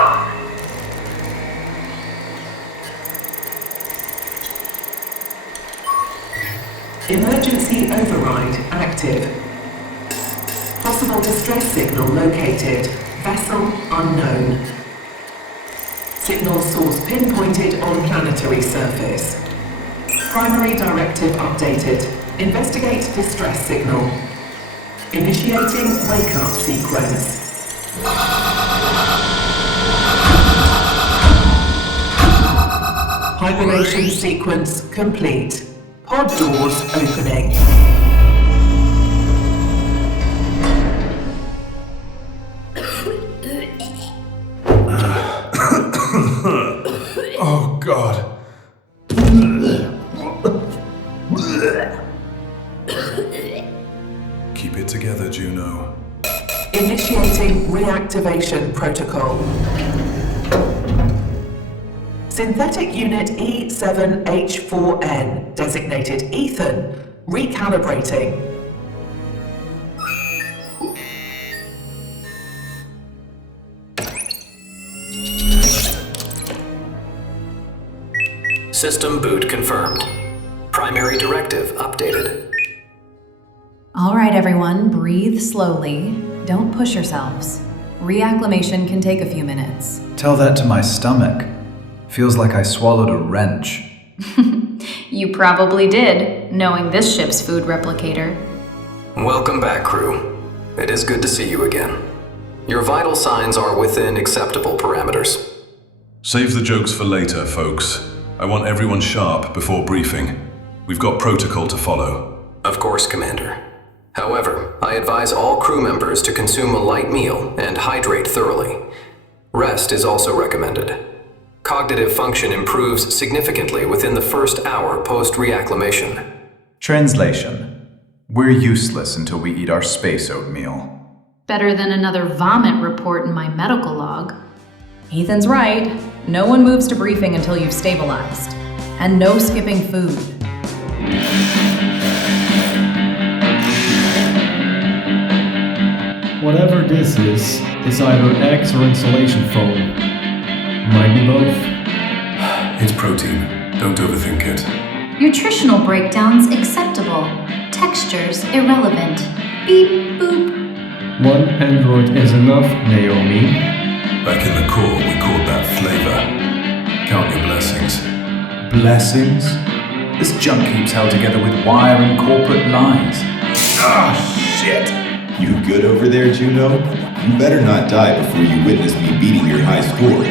on. Emergency override active. Possible distress signal located. Vessel unknown. Signal source pinpointed on planetary surface. Primary directive updated. Investigate distress signal. Initiating wake-up sequence. Hibernation sequence complete. Pod doors opening. Oh, God. Keep it together, Juno. Initiating reactivation protocol. Synthetic Unit E7H4N, designated Ethan, recalibrating. System boot confirmed. Primary directive updated. All right, everyone, breathe slowly. Don't push yourselves. Reacclimation can take a few minutes. Tell that to my stomach. Feels like I swallowed a wrench. You probably did, knowing this ship's food replicator. Welcome back, crew. It is good to see you again. Your vital signs are within acceptable parameters. Save the jokes for later, folks. I want everyone sharp before briefing. We've got protocol to follow. Of course, Commander. However, I advise all crew members to consume a light meal and hydrate thoroughly. Rest is also recommended. Cognitive function improves significantly within the first hour post-reacclimation. Translation. We're useless until we eat our space oatmeal. Better than another vomit report in my medical log. Ethan's right. No one moves to briefing until you've stabilized. And no skipping food. Whatever this is either eggs or insulation foam. Might be both. It's protein. Don't overthink it. Nutritional breakdowns acceptable. Textures irrelevant. Beep boop. One android is enough, Naomi. Back in the core, we called that flavor. Count your blessings. Blessings? This junk keeps held together with wire and corporate lines. Ah, shit! You good over there, Juno? You better not die before you witness me beating your high score.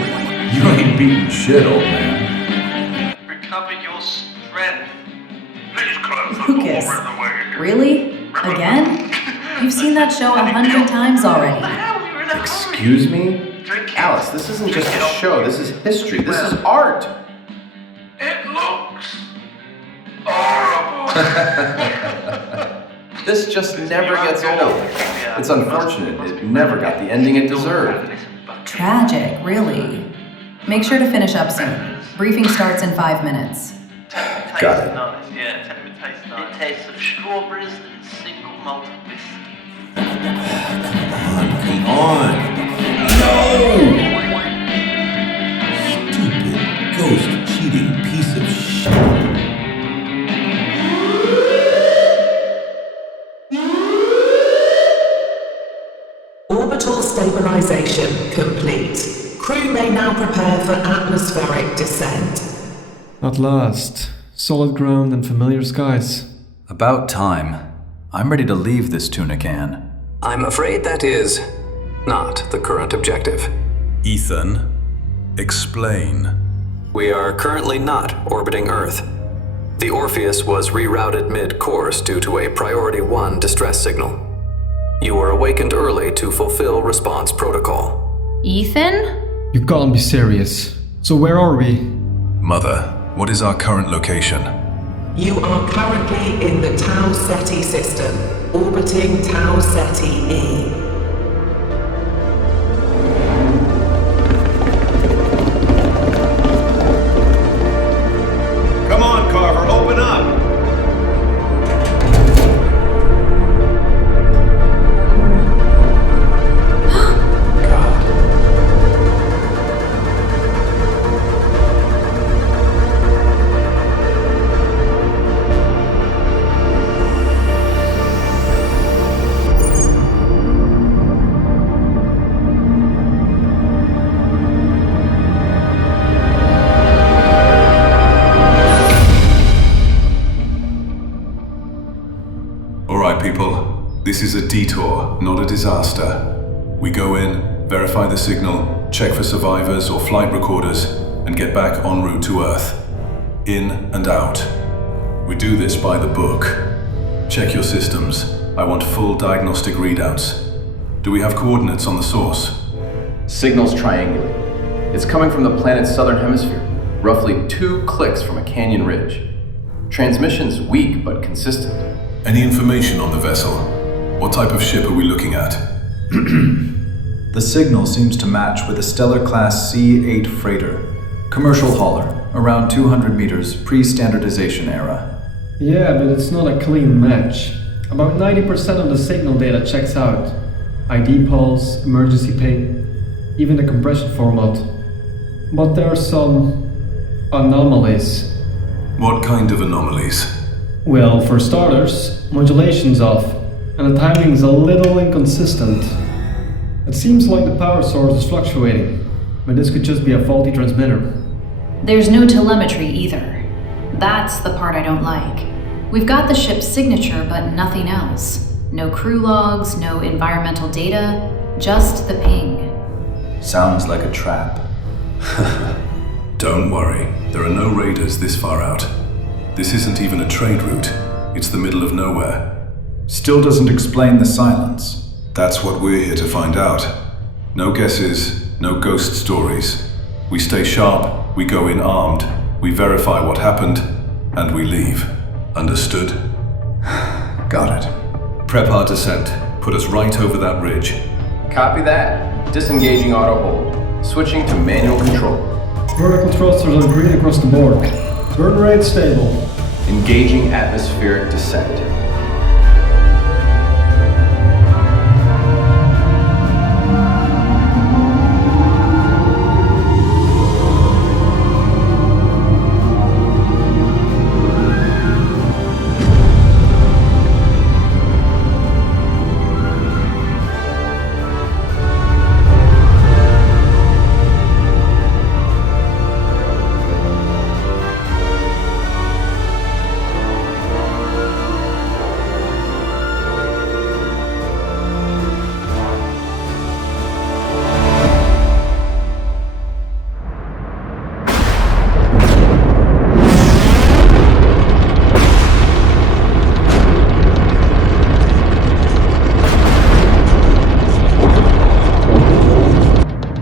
You ain't beating shit, old man. Recover your strength. Please close the Lucas, door in the way. really? Again? You've seen that show 100 times already. Excuse me? Alice, this isn't just a show, this is history, this is art! It looks horrible. This just never gets old. It's unfortunate, it never got the ending it deserved. Tragic, really. Make sure to finish up soon. Briefing starts in 5 minutes. Got it. Nice. Yeah, it tastes nice. It tastes of strawberries and single malt whiskey. Come on! No! Stupid, ghost-cheating piece of shit. Orbital stabilization complete. Crew may now prepare for atmospheric descent. At last. Solid ground and familiar skies. About time. I'm ready to leave this tuna can. I'm afraid that is not the current objective. Ethan, explain. We are currently not orbiting Earth. The Orpheus was rerouted mid-course due to a Priority 1 distress signal. You were awakened early to fulfill response protocol. Ethan? You can't be serious. So where are we? Mother, what is our current location? You are currently in the Tau Ceti system, orbiting Tau Ceti E. Come on, Carver, open up! This is a detour, not a disaster. We go in, verify the signal, check for survivors or flight recorders, and get back en route to Earth. In and out. We do this by the book. Check your systems. I want full diagnostic readouts. Do we have coordinates on the source? Signal's triangulated. It's coming from the planet's southern hemisphere, roughly 2 clicks from a canyon ridge. Transmission's weak but consistent. Any information on the vessel? What type of ship are we looking at? The signal seems to match with a Stellar-class C-8 freighter. Commercial hauler, around 200 meters, pre-standardization era. Yeah, but it's not a clean match. About 90% of the signal data checks out. ID pulse, emergency ping, even the compression format. But there are some anomalies. What kind of anomalies? Well, for starters, modulation's off, and the timing's a little inconsistent. It seems like the power source is fluctuating, but this could just be a faulty transmitter. There's no telemetry either. That's the part I don't like. We've got the ship's signature, but nothing else. No crew logs, no environmental data, just the ping. Sounds like a trap. Don't worry, there are no raiders this far out. This isn't even a trade route. It's the middle of nowhere. Still doesn't explain the silence. That's what we're here to find out. No guesses, no ghost stories. We stay sharp, we go in armed, we verify what happened, and we leave. Understood? Got it. Prep our descent. Put us right over that ridge. Copy that. Disengaging auto hold. Switching to manual control. Vertical thrusters are green across the board. Burn rate stable. Engaging atmospheric descent.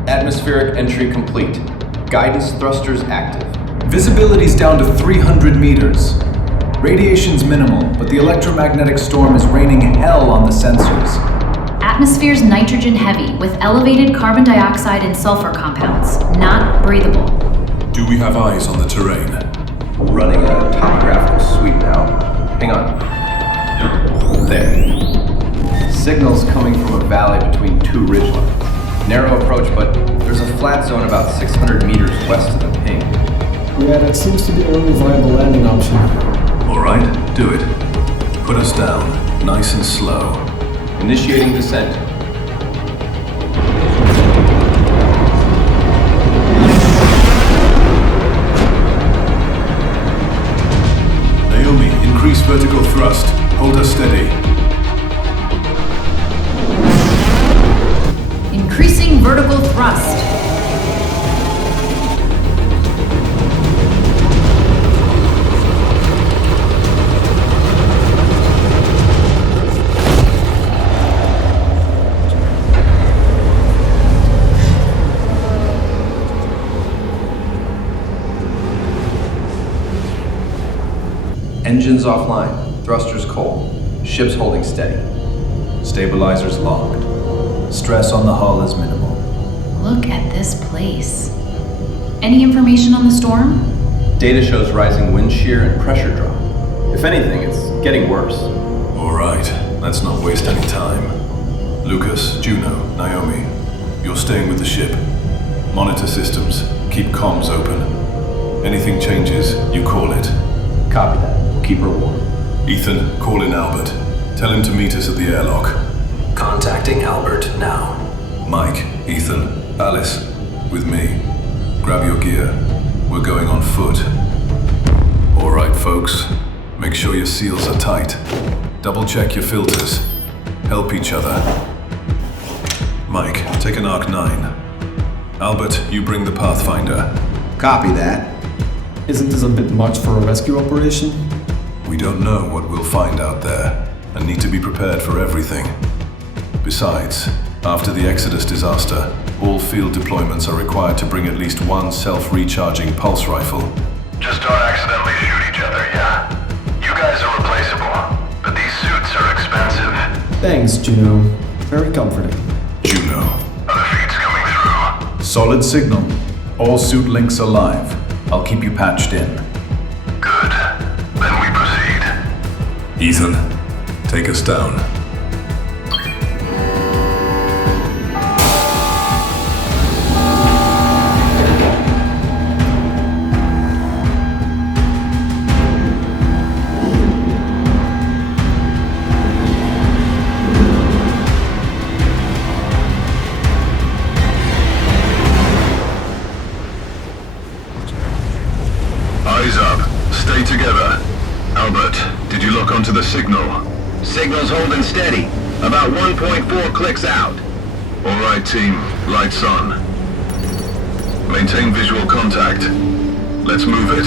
Atmospheric entry complete. Guidance thrusters active. Visibility's down to 300 meters. Radiation's minimal, but the electromagnetic storm is raining hell on the sensors. Atmosphere's nitrogen heavy with elevated carbon dioxide and sulfur compounds. Not breathable. Do we have eyes on the terrain? Running a topographical sweep now. Hang on. There. Signal's coming from a valley between 2 ridgelines. Narrow approach, but there's a flat zone about 600 meters west of the ping. Yeah, that seems to be the only viable landing option. All right, do it. Put us down, nice and slow. Initiating descent. Naomi, increase vertical thrust. Hold us steady. Increasing vertical thrust. Engines offline. Thrusters cold. Ship's holding steady. Stabilizers locked. Stress on the hull is minimal. Look at this place. Any information on the storm? Data shows rising wind shear and pressure drop. If anything, it's getting worse. All right, let's not waste any time. Lucas, Juno, Naomi, you're staying with the ship. Monitor systems, keep comms open. Anything changes, you call it. Copy that. We'll keep her warm. Ethan, call in Albert. Tell him to meet us at the airlock. Contacting Albert now. Mike, Ethan, Alice, with me. Grab your gear. We're going on foot. All right, folks. Make sure your seals are tight. Double check your filters. help each other. Mike, take an Arc 9. Albert, you bring the Pathfinder. Copy that. Isn't this a bit much for a rescue operation? We don't know what we'll find out there, and need to be prepared for everything. Besides, after the Exodus disaster, all field deployments are required to bring at least one self-recharging pulse rifle. Just don't accidentally shoot each other, yeah? You guys are replaceable, but these suits are expensive. Thanks, Juno. Very comforting. Juno. Other feeds coming through. Solid signal. All suit links are live. I'll keep you patched in. Good. Then we proceed. Ethan, take us down. Eyes up. Stay together. Albert, did you look onto the signal? Signal's holding steady. About 1.4 clicks out. All right, team. Lights on. Maintain visual contact. Let's move it.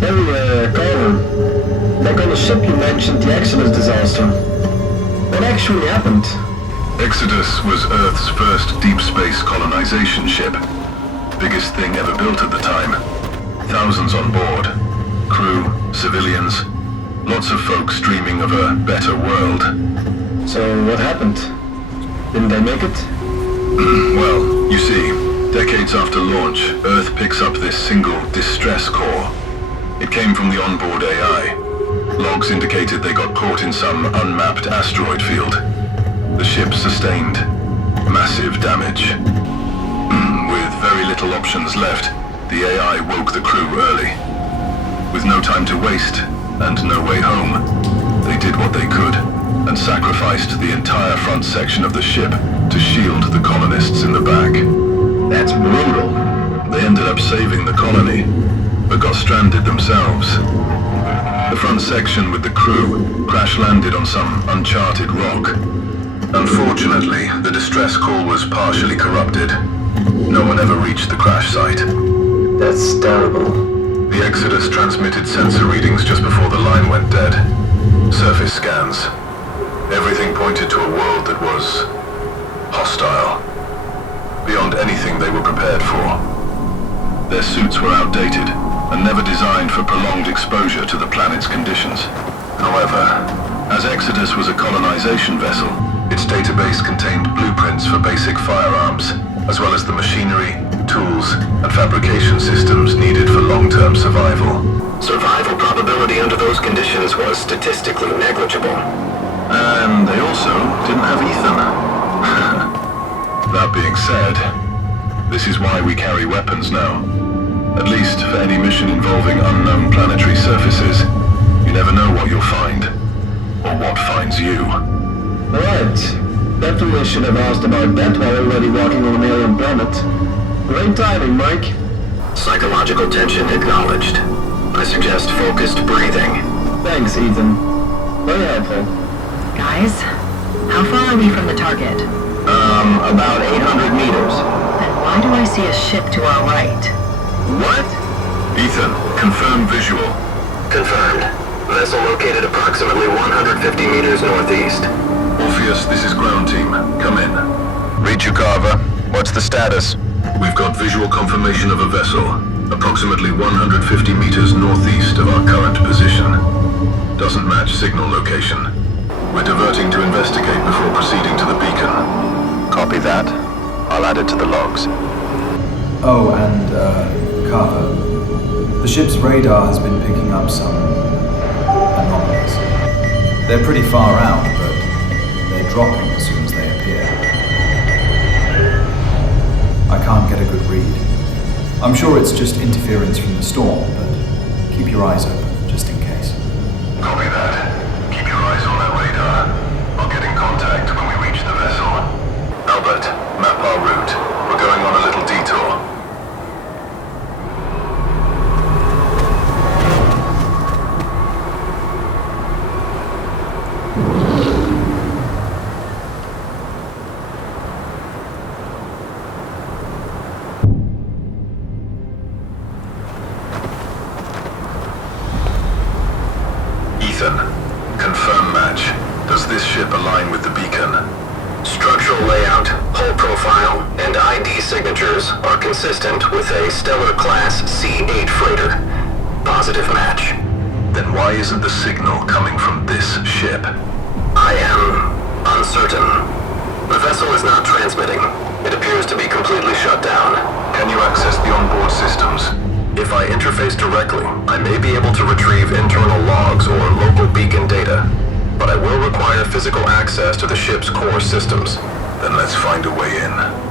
Hey, Carver. Back on the ship you mentioned the Exodus disaster. What actually happened? Exodus was Earth's first deep space colonization ship. Biggest thing ever built at the time. Thousands on board. Crew, civilians, lots of folks dreaming of a better world. So what happened? Didn't they make it? Well, you see, decades after launch, Earth picks up this single distress call. It came from the onboard AI. Logs indicated they got caught in some unmapped asteroid field. The ship sustained massive damage. With very little options left, the AI woke the crew early. With no time to waste, and no way home, they did what they could, and sacrificed the entire front section of the ship to shield the colonists in the back. That's brutal. They ended up saving the colony, but got stranded themselves. The front section with the crew crash-landed on some uncharted rock. Unfortunately, the distress call was partially corrupted. No one ever reached the crash site. That's terrible. The Exodus transmitted sensor readings just before the line went dead. Surface scans. Everything pointed to a world that was hostile. Beyond anything they were prepared for. Their suits were outdated and never designed for prolonged exposure to the planet's conditions. However, as Exodus was a colonization vessel, its database contained blueprints for basic firearms, as well as the machinery, tools, and fabrication systems needed for long-term survival. Survival probability under those conditions was statistically negligible. And they also didn't have Ethan. That being said, this is why we carry weapons now. At least for any mission involving unknown planetary surfaces, you never know what you'll find, or what finds you. Right. Definitely should have asked about that while already walking on an alien planet. Great timing, Mike. Psychological tension acknowledged. I suggest focused breathing. Thanks, Ethan. Very helpful. Guys, how far are we from the target? About 800 meters. Then why do I see a ship to our right? What? Ethan, confirm visual. Confirmed. Vessel located approximately 150 meters northeast. Orpheus, this is ground team. Come in. Read you, Carver. What's the status? We've got visual confirmation of a vessel, approximately 150 meters northeast of our current position. Doesn't match signal location. We're diverting to investigate before proceeding to the beacon. Copy that. I'll add it to the logs. Oh, and, Carver. The ship's radar has been picking up some anomalies. They're pretty far out, but they're dropping as soon as they appear. I can't get a good read. I'm sure it's just interference from the storm, but keep your eyes open, just in case. Copy that. Keep your eyes on that radar. I'll get in contact when we reach the vessel. Albert, en route. We're going on a little detour. Ethan, confirm match. Does this ship align with the beacon? Structural layout, hull profile, and ID signatures are consistent with a Stellar-class C8 freighter. Positive match. Then why isn't the signal coming from this ship? I am uncertain. The vessel is not transmitting. It appears to be completely shut down. Can you access the onboard systems? If I interface directly, I may be able to retrieve internal logs or local beacon data, but I will require physical access to the ship's core systems. Then let's find a way in.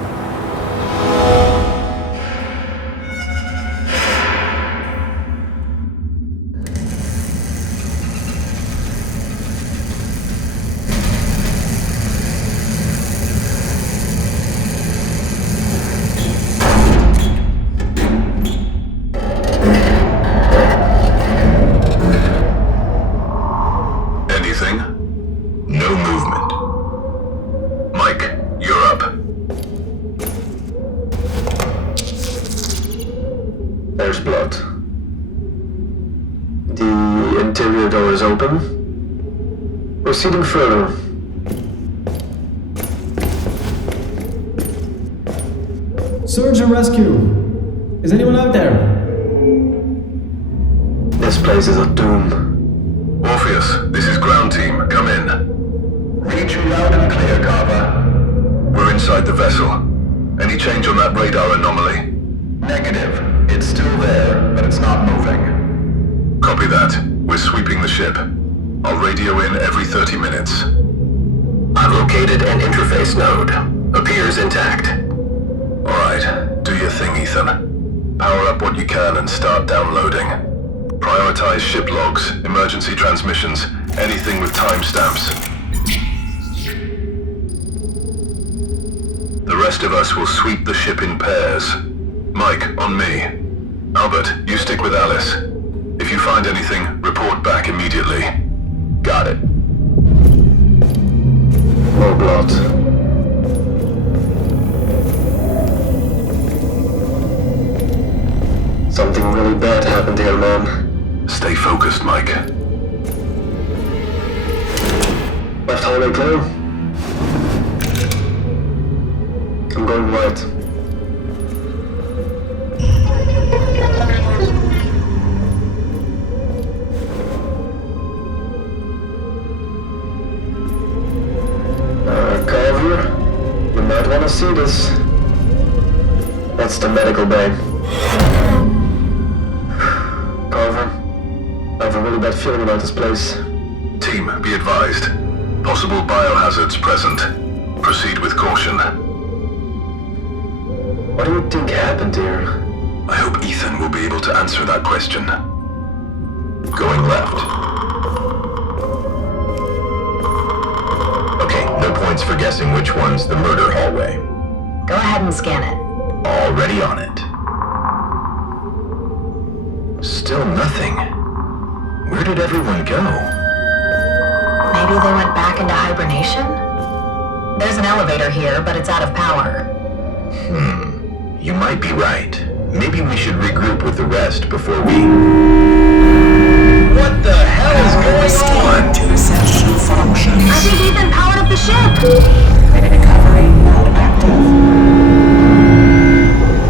No movement. Mike, you're up. There's blood. The interior door is open. Proceeding further. Search and rescue! Is anyone out there? This place is a tomb. Orpheus, this is ground team. Come in. Read you loud and clear, Carver. We're inside the vessel. Any change on that radar anomaly? Negative. It's still there, but it's not moving. Copy that. We're sweeping the ship. I'll radio in every 30 minutes. I've located an interface node. Appears intact. Alright, do your thing, Ethan. Power up what you can and start downloading. Prioritize ship logs, emergency transmissions, anything with timestamps. The rest of us will sweep the ship in pairs. Mike, on me. Albert, you stick with Alice. If you find anything, report back immediately. Got it. More blood. Something really bad happened here, man. Stay focused, Mike. Left hallway clear. I'm going right. Carver, you might want to see this. That's the medical bay. Carver, I have a really bad feeling about this place. Team, be advised. Possible biohazards present. Proceed with caution. What do you think happened here? I hope Ethan will be able to answer that question. Going left. Okay, no points for guessing which one's the murder hallway. Go ahead and scan it. Already on it. Still nothing. Where did everyone go? Maybe they went back into hibernation? There's an elevator here, but it's out of power. You might be right. Maybe we should regroup with the rest before we... What the hell is going on? To essential functions. I think Ethan powered up the ship! Recovery not active.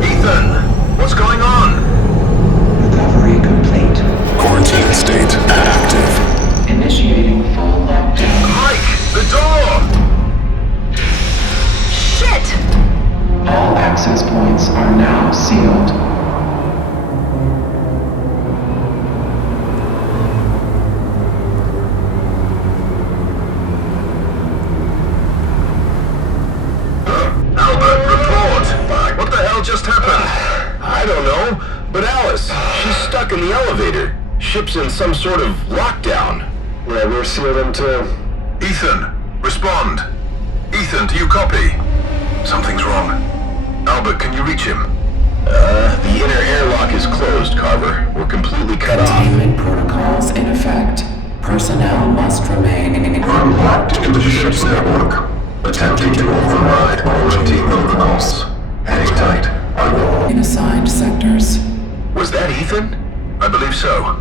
Ethan, what's going on? Recovery complete. Quarantine state active. Initiating full lockdown. Mike, the door! Shit! All access points are now sealed. Albert, report! What the hell just happened? I don't know, but Alice, she's stuck in the elevator. Ship's in some sort of lockdown. Yeah, we're sealed in too. Ethan, respond. Ethan, do you copy? Something's wrong. Albert, can you reach him? The inner airlock is closed, Carver. We're completely cut off. Containment protocols in effect. Personnel must remain in Locked into the ship's network. Attempting to override quarantine protocols. Hang tight. in assigned sectors. Was that Ethan? I believe so.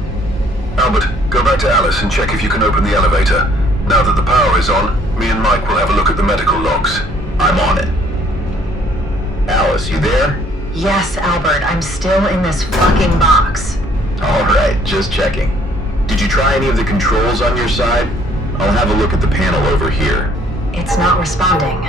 Albert, go back to Alice and check if you can open the elevator. Now that the power is on, me and Mike will have a look at the medical logs. I'm on it. Alice, you there? Yes, Albert, I'm still in this fucking box. Alright, just checking. Did you try any of the controls on your side? I'll have a look at the panel over here. It's not responding.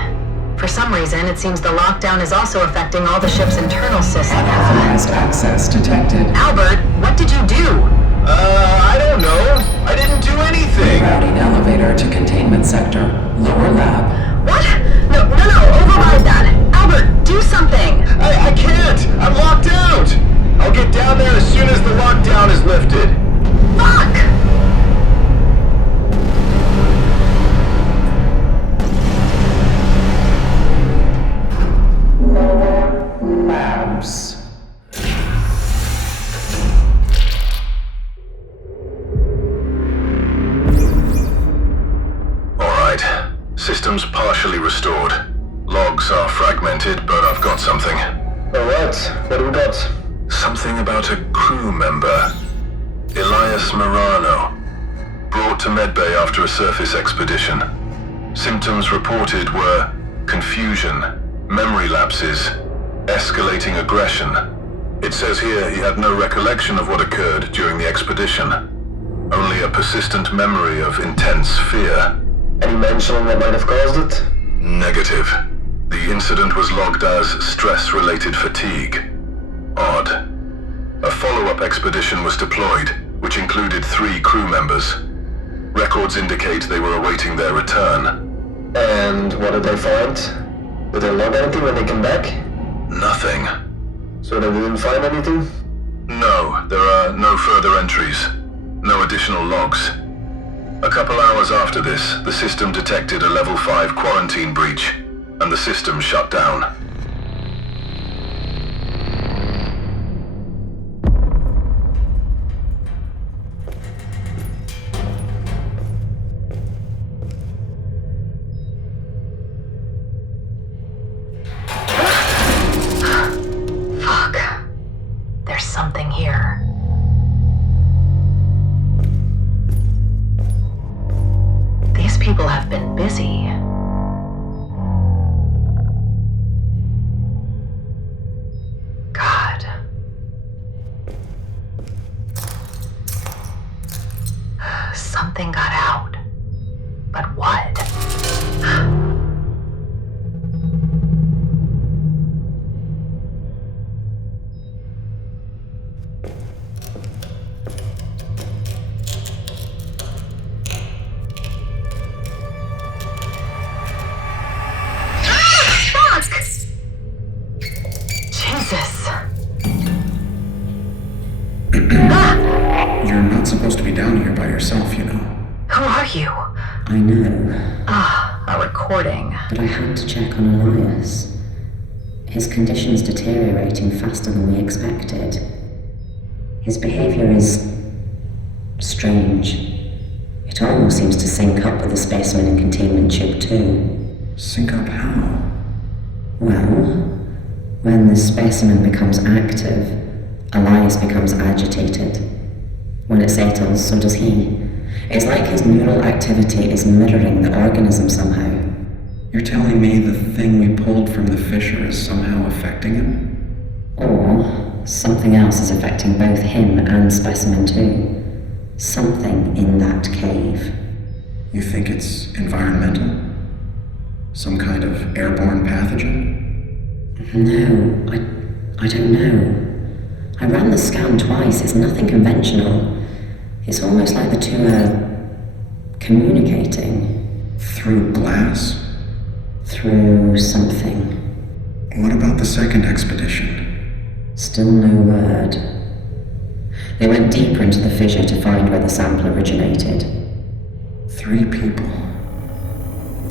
For some reason, it seems the lockdown is also affecting all the ship's internal systems. Unauthorized access detected. Albert, what did you do? I don't know. I didn't do anything. Routing elevator to containment sector. Lower lab. What? No, override that. Albert, do something. I can't. I'm locked out. I'll get down there as soon as the lockdown is lifted. Fuck! Labs. Alright. Systems partially restored. Logs are fragmented, but I've got something. Alright, what do we got? Something about a crew member. Elias Morano. Brought to medbay after a surface expedition. Symptoms reported were confusion, memory lapses, escalating aggression. It says here he had no recollection of what occurred during the expedition. Only a persistent memory of intense fear. Any mention on what might have caused it? Negative. The incident was logged as stress-related fatigue. Odd. A follow-up expedition was deployed, which included 3 crew members. Records indicate they were awaiting their return. And what did they find? Did they log anything when they came back? Nothing. So they didn't find anything? No, there are no further entries. No additional logs. A couple hours after this, the system detected a level 5 quarantine breach, and the system shut down. Fuck. There's something here. These people have been busy. God. Something got out. But what? You're not supposed to be down here by yourself, you know. Who are you? I know. A recording. But I had to check on Elias. His condition's deteriorating faster than we expected. His behavior is strange. It almost seems to sync up with the specimen in containment tube 2. Sync up how? Well, when the specimen becomes active, Elias becomes agitated. When it settles, so does he. It's like his neural activity is mirroring the organism somehow. You're telling me the thing we pulled from the fissure is somehow affecting him? Or something else is affecting both him and Specimen 2. Something in that cave. You think it's environmental? Some kind of airborne pathogen? No, I don't know. I ran the scan twice. It's nothing conventional. It's almost like the two are communicating. Through glass? Through something. What about the second expedition? Still no word. They went deeper into the fissure to find where the sample originated. 3 people.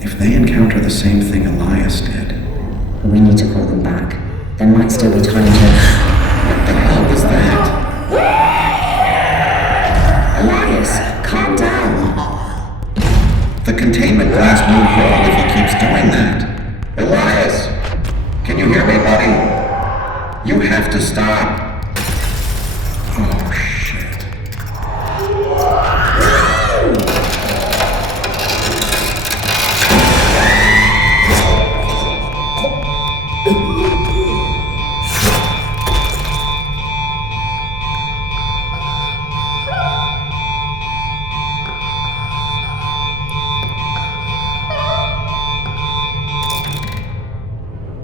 If they encounter the same thing Elias did, We need to call them back. There might still be time to... What the hell was that? Elias, calm down. The containment glass won't roll if he keeps doing that. Elias! Can you hear me, buddy? You have to stop. Oh, shit.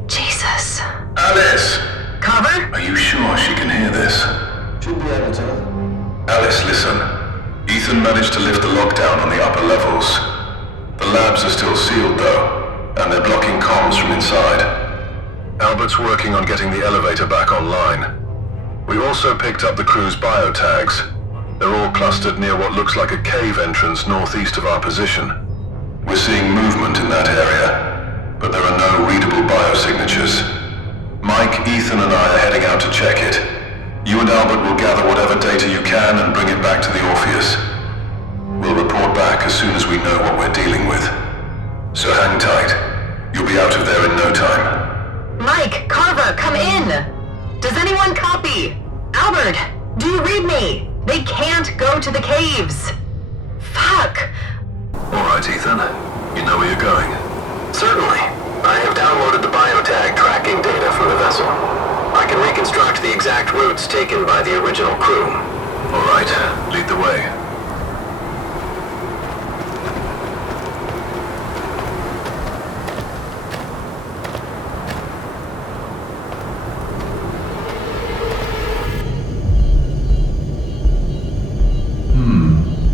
Jesus. Alice! Carver? Are you sure she can hear this? Should be able to. Alice, listen. Ethan managed to lift the lockdown on the upper levels. The labs are still sealed, though, and they're blocking comms from inside. Albert's working on getting the elevator back online. We also picked up the crew's biotags. They're all clustered near what looks like a cave entrance northeast of our position. We're seeing movement in that area, but there are no readable biosignatures. Mike, Ethan, and I are heading out to check it. You and Albert will gather whatever data you can and bring it back to the Orpheus. We'll report back as soon as we know what we're dealing with. So hang tight. You'll be out of there in no time. Mike, Carver, come in! Does anyone copy? Albert, do you read me? They can't go to the caves. Fuck. Alright, Ethan. You know where you're going? Certainly. I have downloaded the biotag tracking data from the vessel. I can reconstruct the exact routes taken by the original crew. Alright, lead the way.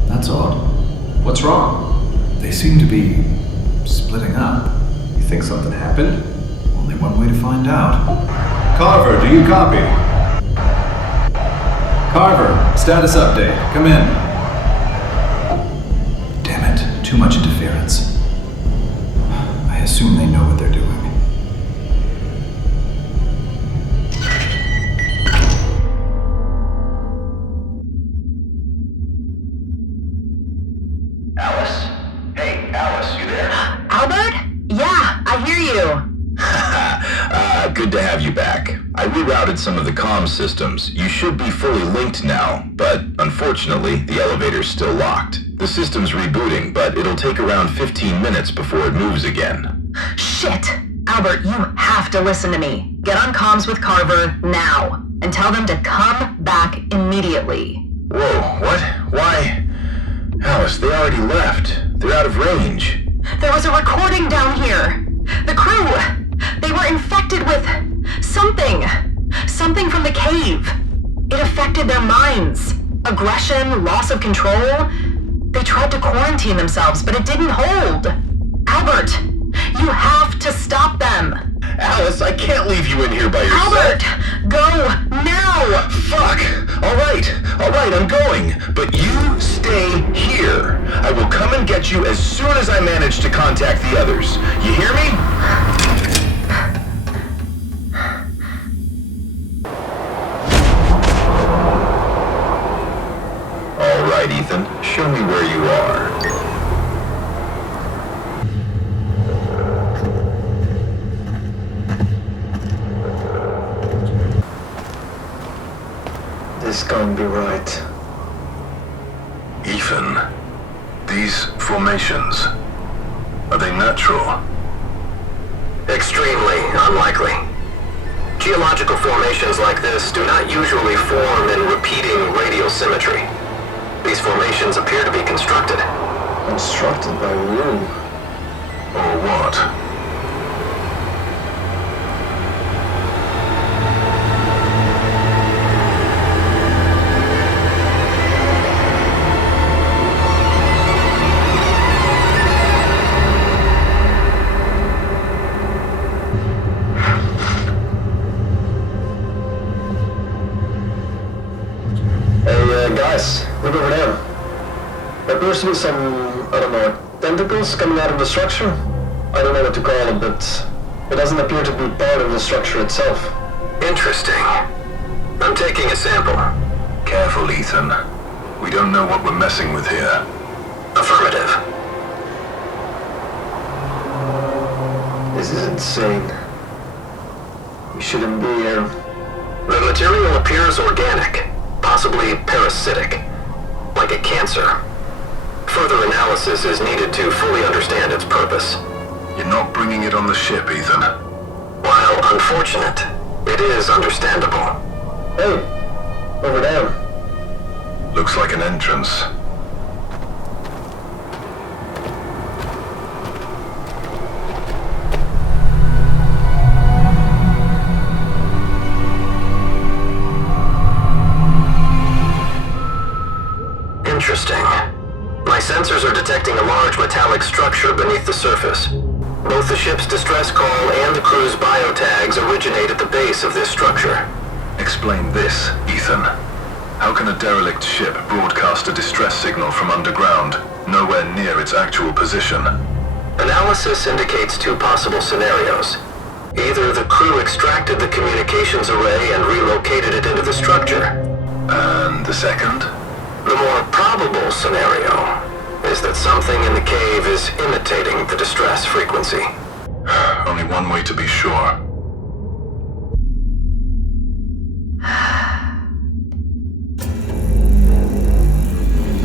That's odd. What's wrong? They seem to be splitting up. You think something happened? Only one way to find out. Carver, do you copy? Carver, status update. Come in. Damn it, too much interference. I assume they know what they're doing. Alice? Hey, Alice, you there? Albert? Yeah, I hear you. Good to have you back. I rerouted some of the comm systems. You should be fully linked now, but unfortunately, the elevator's still locked. The system's rebooting, but it'll take around 15 minutes before it moves again. Shit! Albert, you have to listen to me. Get on comms with Carver now, and tell them to come back immediately. Whoa, what? Why? Alice, they already left. They're out of range. There was a recording down here. The crew, they were infected with something. Something from the cave. It affected their minds. Aggression, loss of control. They tried to quarantine themselves, but it didn't hold. Albert, you have to stop them. Alice, I can't leave you in here by yourself. Albert, go now. Fuck. All right, I'm going. But you stay here. I will come and get you as soon as I manage to contact the others. You hear me? All right, Ethan. Show me where you are. This can't be right. Ethan, these formations, are they natural? Extremely unlikely. Geological formations like this do not usually form in repeating radial symmetry. These formations appear to be constructed. Constructed by you. Or what? Guys, look over there. There appears to be some, I don't know, tentacles coming out of the structure. I don't know what to call it, but It doesn't appear to be part of the structure itself. Interesting. I'm taking a sample. Careful, Ethan. We don't know what we're messing with here. Affirmative. This is insane. We shouldn't be here. The material appears organic, possibly parasitic, like a cancer. Further analysis is needed to fully understand its purpose. You're not bringing it on the ship, Ethan. While unfortunate, it is understandable. Hey, over there. Looks like an entrance. Interesting. My sensors are detecting a large metallic structure beneath the surface. Both the ship's distress call and the crew's biotags originate at the base of this structure. Explain this, Ethan. How can a derelict ship broadcast a distress signal from underground, nowhere near its actual position? Analysis indicates two possible scenarios. Either the crew extracted the communications array and relocated it into the structure. And the second? The more probable scenario is that something in the cave is imitating the distress frequency. Only one way to be sure.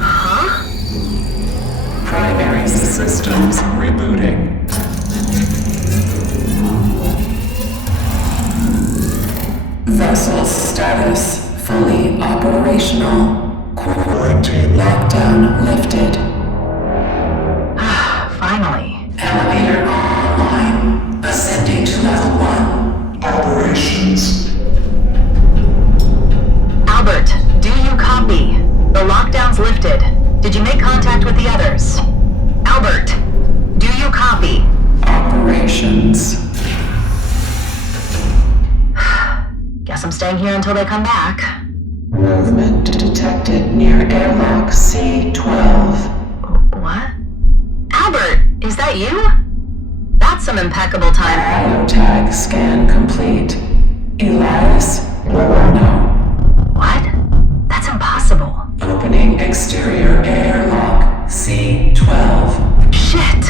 Huh? Primary systems rebooting. Vessel status fully operational. Quarantine lockdown lifted. Finally. Elevator online. Ascending to level 1. Operations. Albert, do you copy? The lockdown's lifted. Did you make contact with the others? Albert, do you copy? Operations. Guess I'm staying here until they come back. Movement detected near airlock C12. What? Albert, is that you? That's some impeccable time. Biotag scan complete. Elias Lorano. What? That's impossible. Opening exterior airlock C12. Shit!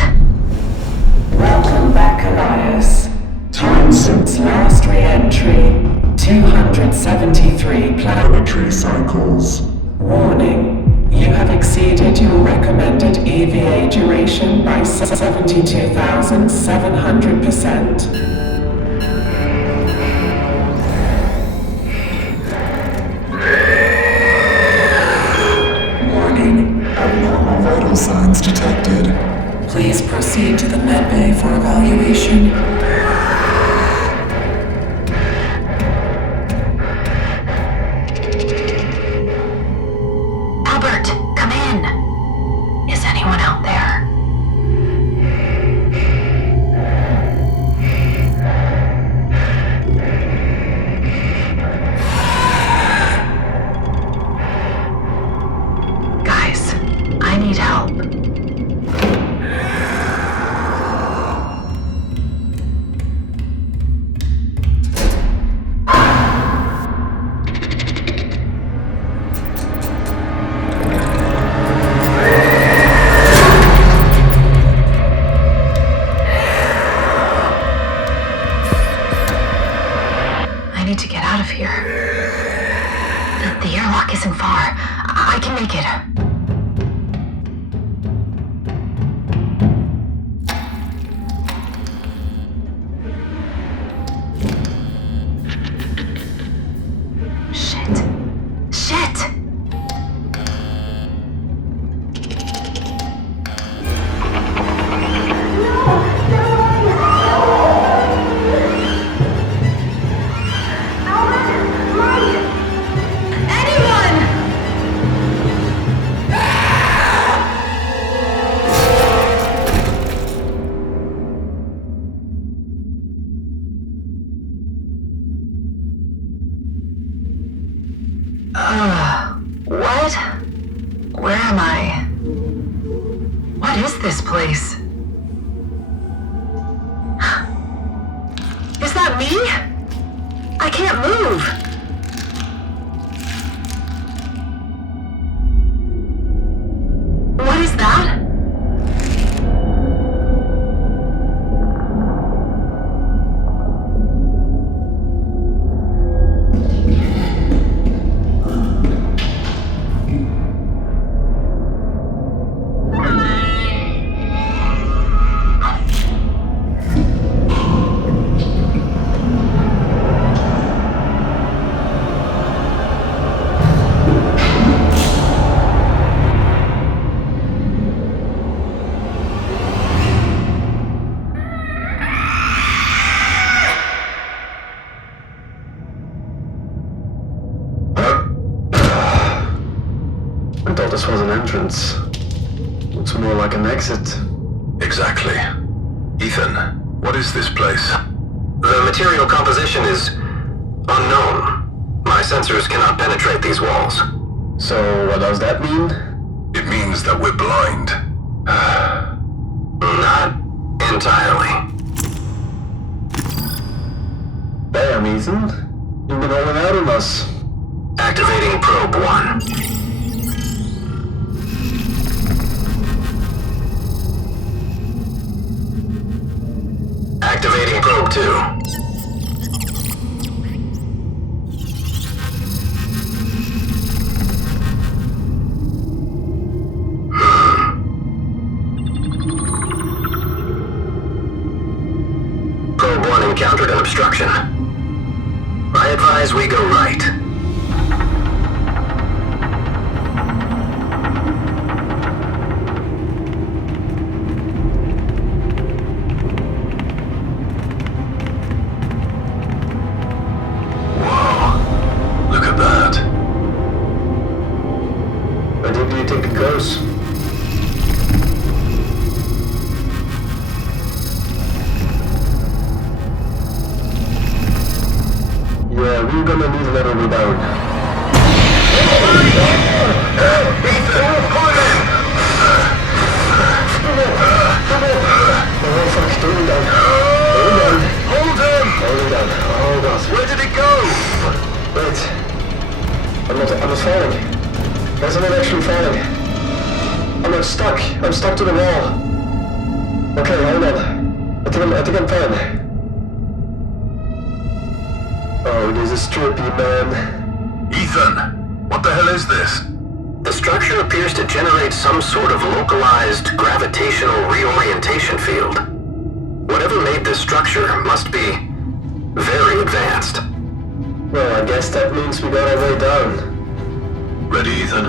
Welcome back, Elias. Time since last re-entry. 273 planetary cycles. Warning. You have exceeded your recommended EVA duration by 72,700%. Warning. Abnormal vital signs detected. Please proceed to the medbay for evaluation. What? Where am I? What is this place? me? I can't move. What is that? This was an entrance. Looks more like an exit. Exactly. Ethan, what is this place? The material composition is unknown. My sensors cannot penetrate these walls. So what does that mean? It means that we're blind. Not entirely. Damn, Ethan. You've been holding out on us. Activating probe 1. Activating probe 2. Probe 1 encountered an obstruction. I advise we go right. Yeah, we're gonna need a little bit down. Oh fuck, don't down. Hold him! Hold him down. Oh god. Where did it go? Wait. I'm not falling. Guys, I'm not actually falling. I'm not stuck. I'm stuck to the wall. Okay, hold on. I think I'm fine. Oh, this is trippy, man. Ethan, what the hell is this? The structure appears to generate some sort of localized gravitational reorientation field. Whatever made this structure must be very advanced. Well, I guess that means we got our way down. Ready, Ethan?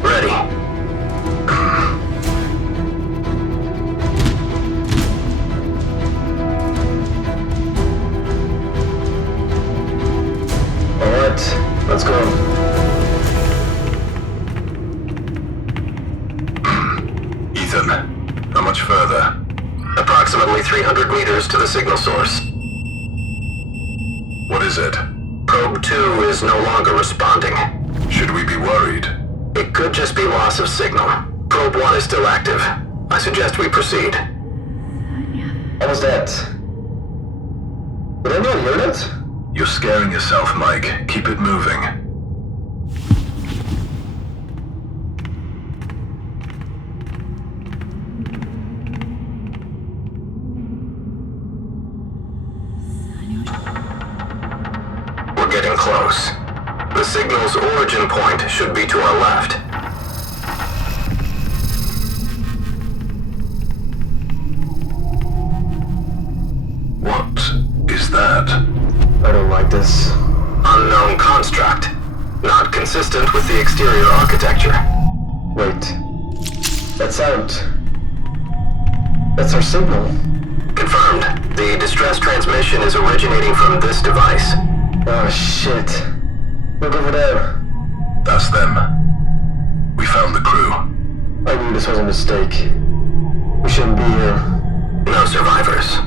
Ready. Alright, let's go. Ethan, how much further? Approximately 300 meters to the signal source. What is it? Probe 2 is no longer responding. Should we be worried? It could just be loss of signal. Probe 1 is still active. I suggest we proceed. What was that? Did anyone hear that? You're scaring yourself, Mike. Keep it moving. We're getting close. The signal's origin point should be to our left. What is that? I don't like this. Unknown construct. Not consistent with the exterior architecture. Wait. That sound. That's our signal. Confirmed. The distress transmission is originating from this device. Oh shit. Look over there. That's them. We found the crew. I knew this was a mistake. We shouldn't be here. No survivors.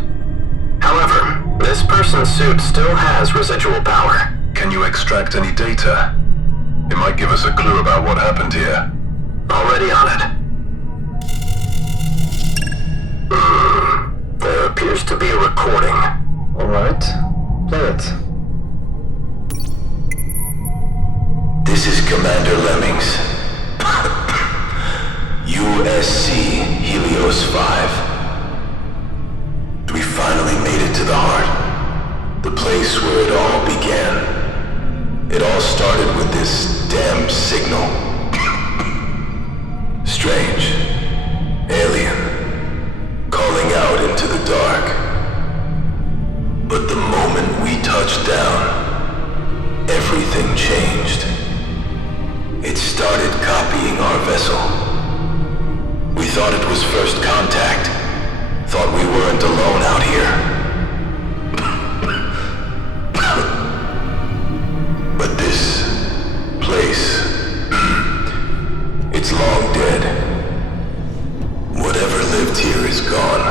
However, this person's suit still has residual power. Can you extract any data? It might give us a clue about what happened here. Already on it. There appears to be a recording. Oh Alright, play it. This is Commander Lemmings. USC Helios 5. We finally made it to the heart. The place where it all began. It all started with this damn signal. Strange. Alien. Calling out into the dark. But the moment we touched down, everything changed. It started copying our vessel. We thought it was first contact. Thought we weren't alone out here. But this place, it's long dead. Whatever lived here is gone.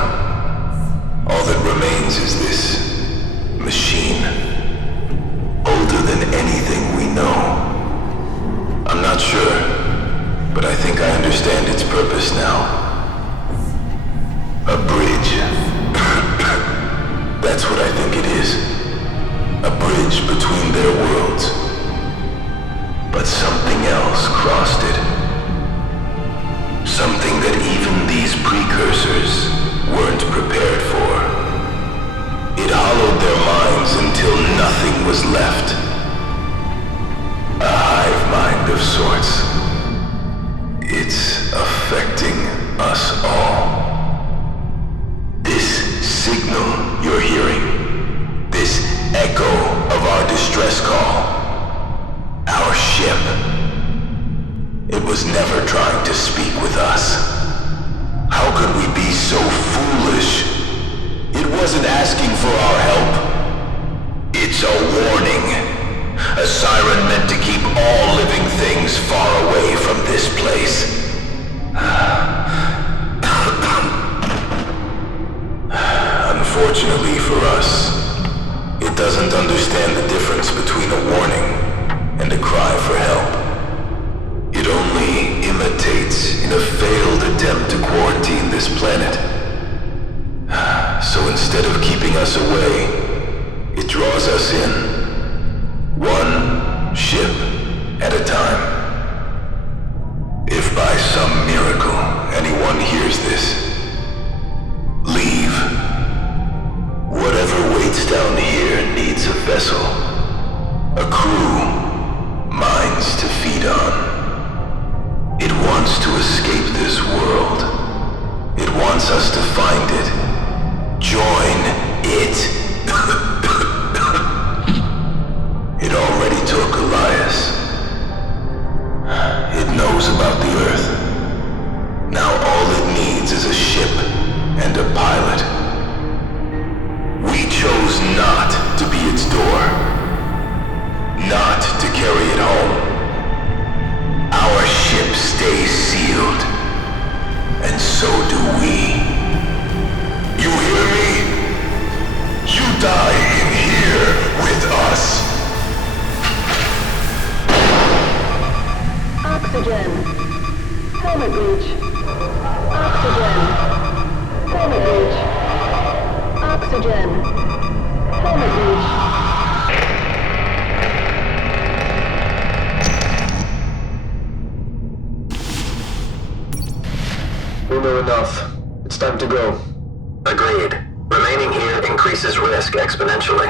All that remains is this machine. Older than anything we know. I'm not sure, but I think I understand its purpose now. A bridge. That's what I think it is. A bridge between their worlds. But something else crossed it. Something that even these precursors weren't prepared for. It hollowed their minds until nothing was left. A hive mind of sorts. It's affecting us all. This signal you're hearing, this echo of our distress call, our ship, it was never trying to speak with us. How could we be so foolish? It wasn't asking for our help. It's a warning. A siren meant to keep all living things far away from this place. Unfortunately for us, it doesn't understand the difference between a warning and a cry for help. It only imitates in a failed attempt to quarantine this planet. So instead of keeping us away, it draws us in. One ship at a time. If by some miracle anyone hears this, leave. Whatever waits down here needs a vessel, a crew, minds to feed on. It wants to escape this world. It wants us to find it. Join it. It already took Elias. It knows about the Earth. Now all it needs is a ship and a pilot. We chose not to be its door. Not to carry it home. Our ship stays sealed. And so do we. You hear me? You die in here with us. Oxygen. Helmet breach. Oxygen. Helmet breach. Oxygen. Helmet breach. We know enough. It's time to go. Agreed. Remaining here increases risk exponentially.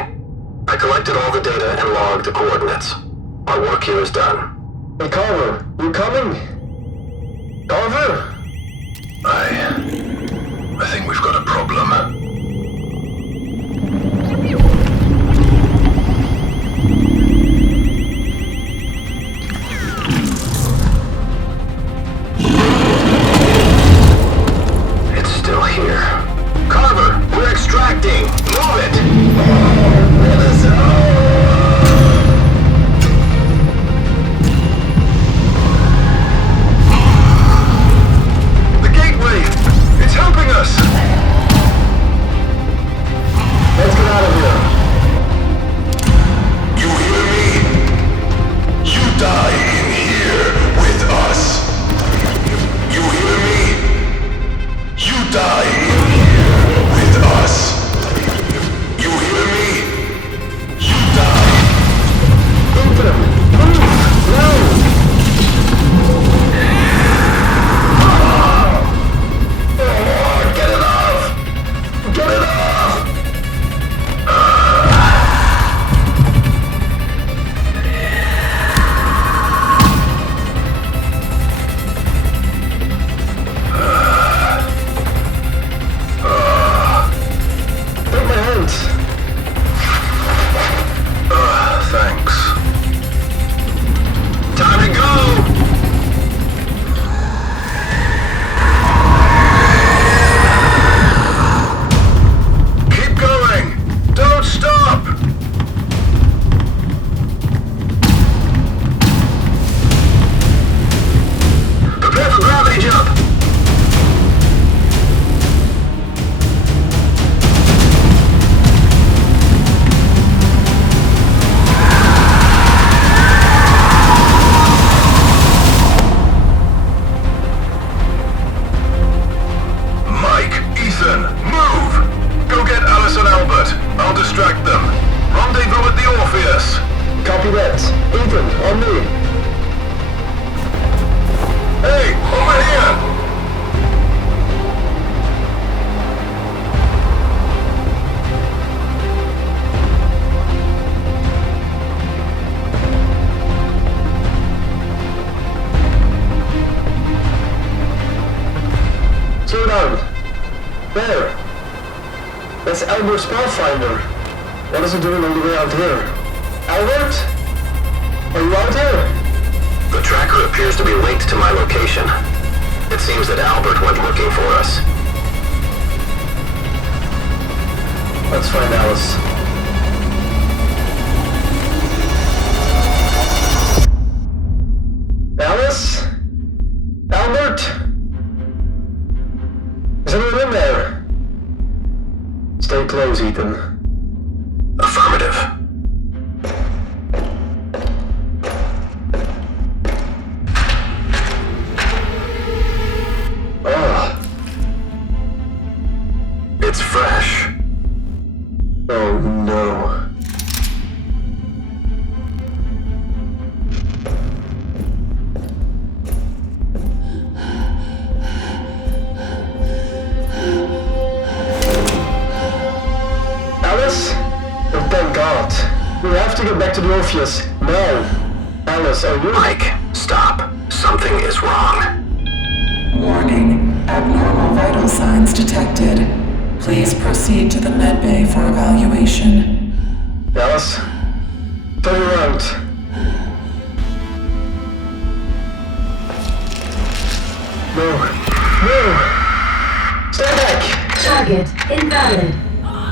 I collected all the data and logged the coordinates. Our work here is done. Hey, Carver, you coming? Carver? I think we've got a problem. It's still here. Carver, we're extracting! Move it! Slow down. There. That's Albert's Pathfinder. What is it doing all the way out here? Albert? Are you out here? The tracker appears to be linked to my location. It seems that Albert went looking for us. Let's find Alice. Alice? Albert? Is anyone in there? Stay close, Ethan. Affirmative. It's fresh. Oh no. Alice? Oh, thank God. We have to get back to the Orpheus. Now. Alice, are you... Mike, stop. Something is wrong. Warning. Abnormal vital signs detected. Please proceed to the medbay for evaluation. Alice? Turn around. No. No! Stay back! Target invalid.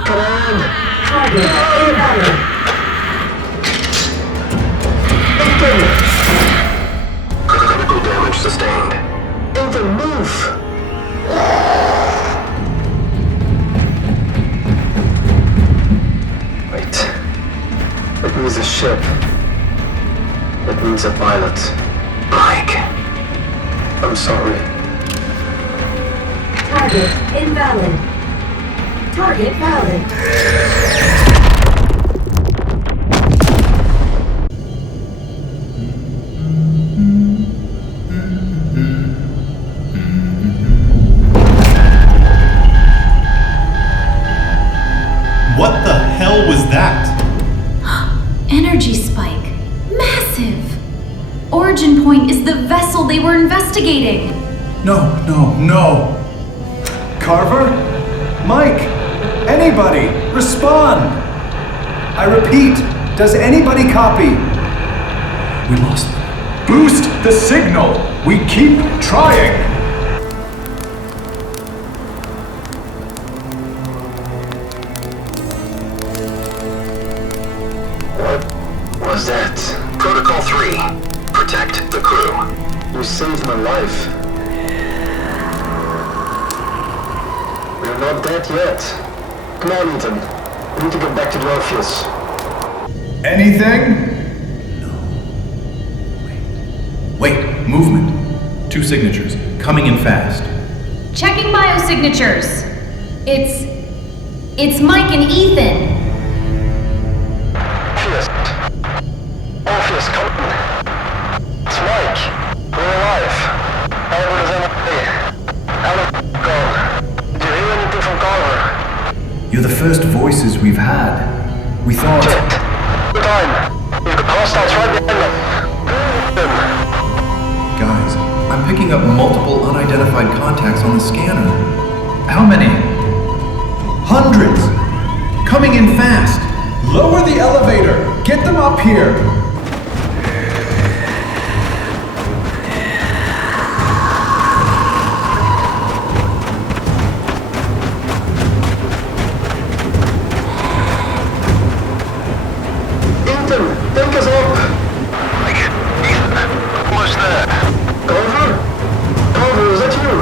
Come on! Target invalid. Ethan! Critical damage sustained. Ethan, move! Wait. It means a ship. It means a pilot. Mike. I'm sorry. Target invalid. Target valid. What the hell was that? Energy spike. Massive. Origin point is the vessel they were investigating. No, no, no! Carver? Mike? Anybody? Respond! I repeat, does anybody copy? We lost them. Boost the signal! We keep trying! What was that? Protocol 3. Protect the crew. You saved my life. We're not dead yet. Come on, Ethan. We need to get back to the Orpheus. Anything? Wait, movement. 2 signatures, coming in fast. Checking biosignatures. It's Mike and Ethan. Orpheus, come in. It's Mike. We're alive. Albert is MIA. Alice gone. Did you hear anything from Carver? You're the first voices we've had. We thought... Good time. We've got hostiles right behind them. Guys, I'm picking up multiple unidentified contacts on the scanner. How many? Hundreds! Coming in fast! Lower the elevator! Get them up here! Ethan, take us up! Mike, Ethan, almost there. Carver? Carver, is that you?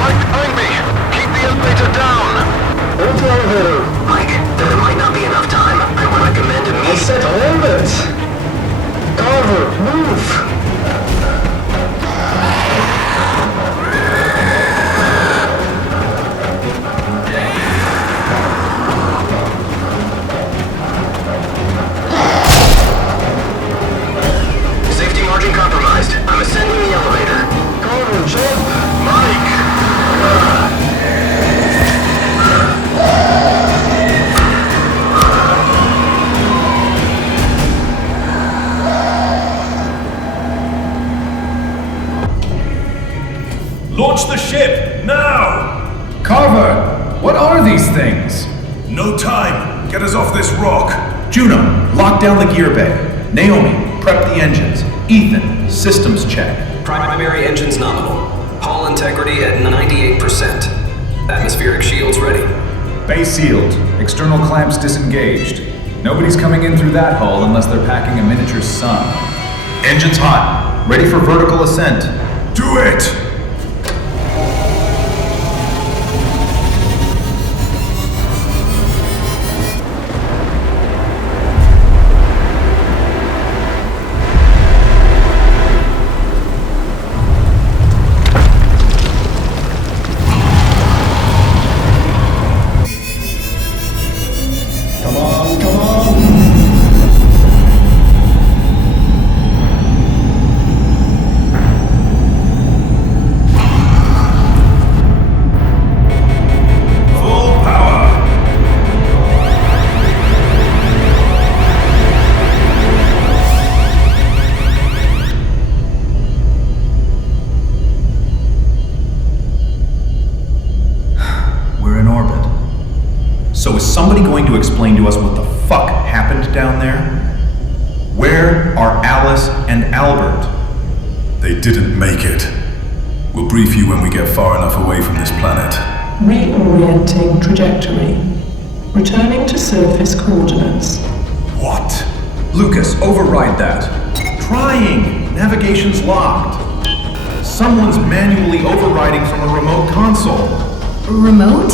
Mike, behind me! Keep the elevator down! Hold the elevator. Mike, there might not be enough time. I would recommend I immediate... said hold it! Carver, move! Safety margin compromised. I'm ascending the elevator. Carver, jump! Mike! Launch the ship, now! Carver! What are these things? No time! Get us off this rock! Juno, lock down the gear bay. Naomi, prep the engines. Ethan, systems check. Primary engines nominal. Hull integrity at 98%. Atmospheric shields ready. Bay sealed. External clamps disengaged. Nobody's coming in through that hull unless they're packing a miniature sun. Engines hot. Ready for vertical ascent. Do it! So is somebody going to explain to us what the fuck happened down there? Where are Alice and Albert? They didn't make it. We'll brief you when we get far enough away from this planet. Reorienting trajectory. Returning to surface coordinates. What? Lucas, override that. Trying! Navigation's locked. Someone's manually overriding from a remote console. Remote?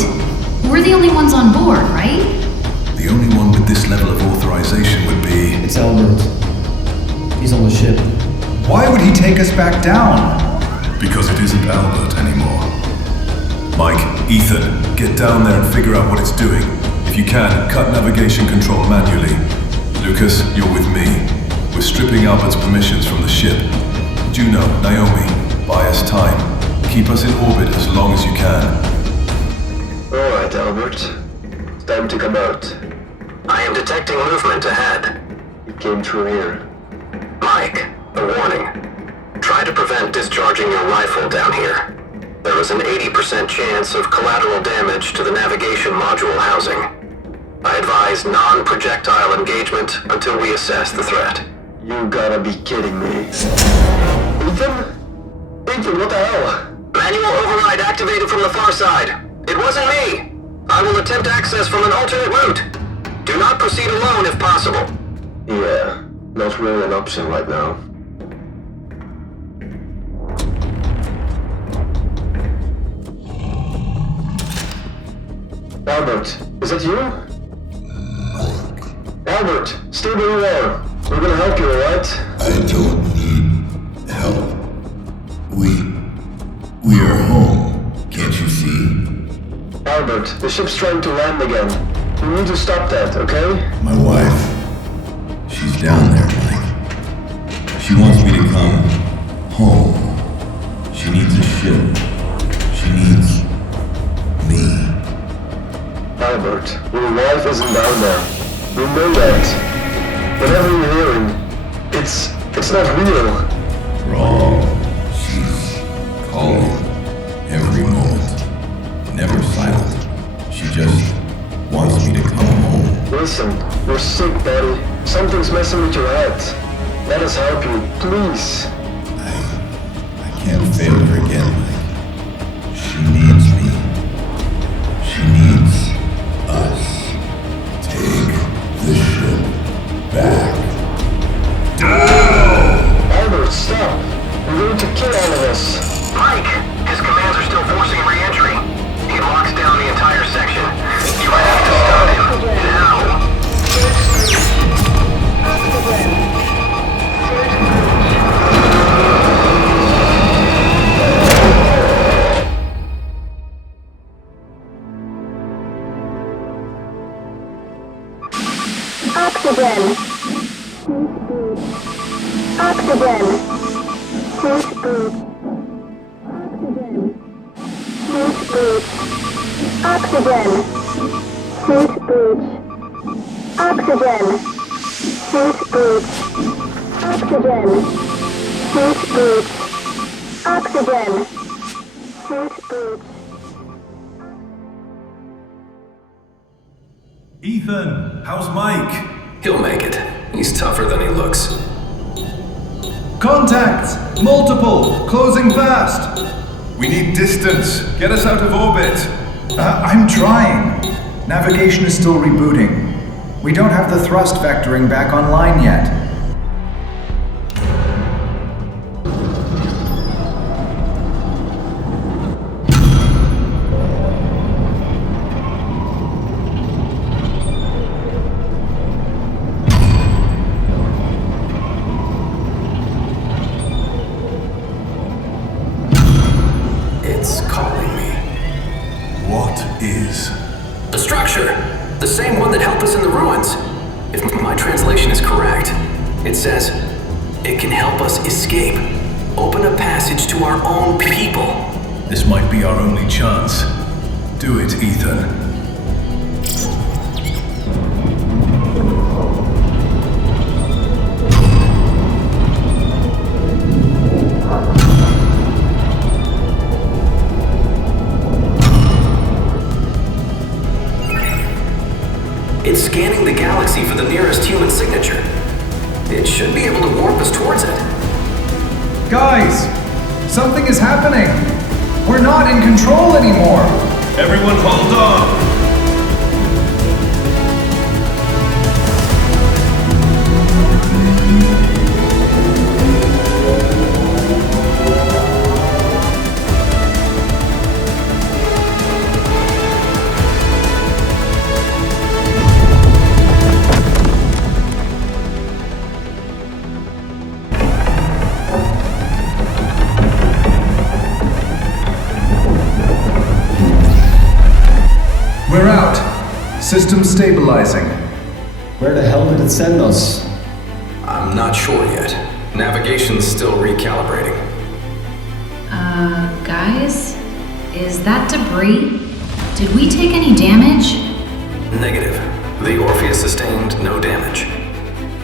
We're the only ones on board, right? The only one with this level of authorization would be... It's Albert. He's on the ship. Why would he take us back down? Because it isn't Albert anymore. Mike, Ethan, get down there and figure out what it's doing. If you can, cut navigation control manually. Lucas, you're with me. We're stripping Albert's permissions from the ship. Juno, Naomi, buy us time. Keep us in orbit as long as you can. Alright, Albert. It's time to come out. I am detecting movement ahead. It came through here. Mike, a warning. Try to prevent discharging your rifle down here. There is an 80% chance of collateral damage to the navigation module housing. I advise non-projectile engagement until we assess the threat. You gotta be kidding me. Ethan? Ethan, what the hell? Manual override activated from the far side. It wasn't me. I will attempt access from an alternate route. Do not proceed alone if possible. Yeah, not really an option right now. Albert, is that you? Albert, stay where you are. We're gonna help you, alright? I don't need help. We are home. Can't you see? Albert, the ship's trying to land again. You need to stop that, okay? My wife. She's down there, Mike. She wants me to come home. She needs a ship. She needs me. Albert, your wife isn't down there. You know that. Whatever you're hearing, it's not real. Wrong. She's calling every moment. Never silent. She just wants me to come home. Listen, you're sick, buddy. Something's messing with your head. Let us help you, please. I can't fail her again, Mike. She needs me. She needs us. Take the ship back. Albert, stop. You're going to kill all of us. Mike, his commands are still forcing re-entry. He locks down the entire section. You have to stop him. Now! Oxygen. Oxygen. Boost boost. Oxygen. Boost boost. Oxygen. Boost boost. Oxygen. Boost boost. Oxygen. Boost boost. Ethan, how's Mike? He'll make it. He's tougher than he looks. Contact! Multiple! Closing fast! We need distance. Get us out of orbit. I'm trying. Navigation is still rebooting. We don't have the thrust vectoring back online yet. It's calling me. What is? The structure! The same one that helped us in the ruins. If my translation is correct, it says, it can help us escape. Open a passage to our own people. This might be our only chance. Do it, Ethan. It's scanning the galaxy for the nearest human signature. It should be able to warp us towards it. Guys! Something is happening! We're not in control anymore! Everyone hold on! We're out. System stabilizing. Where the hell did it send us? I'm not sure yet. Navigation's still recalibrating. Guys? Is that debris? Did we take any damage? Negative. The Orpheus sustained no damage.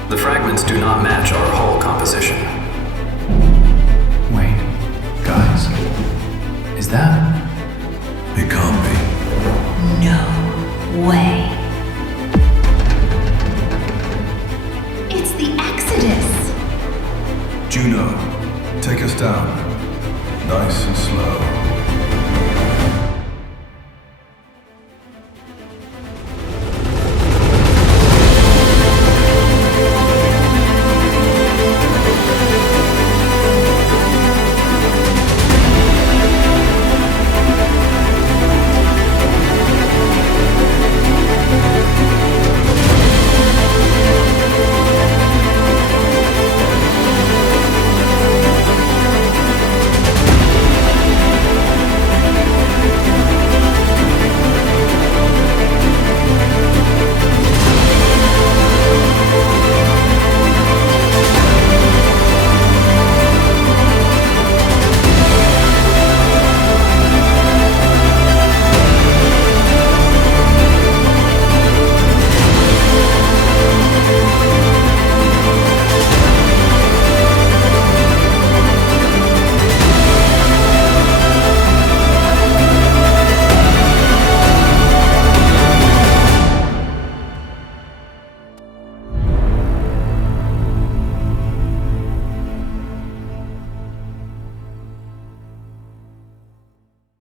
The fragments do not match our hull composition. Wait, guys. Is that...